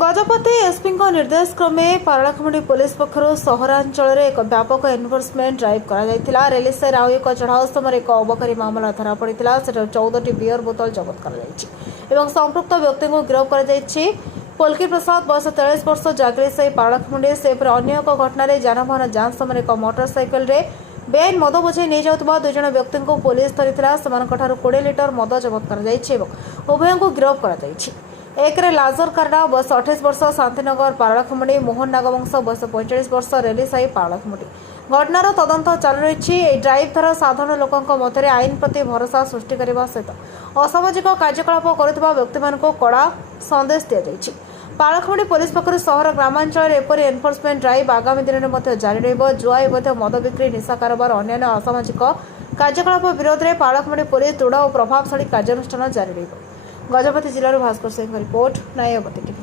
Gajapati SP निर्देश क्रमे Paralakhemundi police पक्षर सहरांचल एक व्यापक एनफोर्समेंट ड्राइव करा रेलिसर आउ एक चढ़ाऊ समय एक अबकारी मामला धरा पड़ा 14टी बियर बोतल जबत कर संपृक्त व्यक्ति को गिरफ्त कर पोल्की प्रसाद बयस 43 वर्ष जागरी साही पारलाखेमुंडी सेपरी अन्य एक घटन जानवाहन जांच समय एक मोटरसाइकेल बेआईन मद बोझे नहीं जाउतबा दुई जण व्यक्ति को पुलिस धरिथिला 20 लिटर मद जबत कर उभय को गिरफ्त कर एक लाजर कारणा बयस 28 वर्ष शांतिनगर पारलाखेमुंडी मोहन नागवंश बयस 45 वर्ष रेलीसाही पारलाखेमुंडी घटनार तदंत चालू रही ड्राइव द्वारा साधारण लोकों मध्य आईन प्रति भरोसा सृष्टि करने सहित असामाजिक कार्यकलाप करुवा व्यक्ति कड़ा संदेश दी पारलाखेमुंडी पुलिस पक्षर सहर ग्रामांचल एपरी एनफोर्समेंट ड्राइव आगामी दिन में जारी जुआ अवैध मद बिक्री निशा कारोबार अन्य असामाजिक कार्यकलाप विरोध में पारलाखेमुंडी पुलिस दृढ़ और प्रभावशाली कार्यानुष्ठान जारी गजपति जिलार भास्कर सिंह रिपोर्ट नयवती टीवी।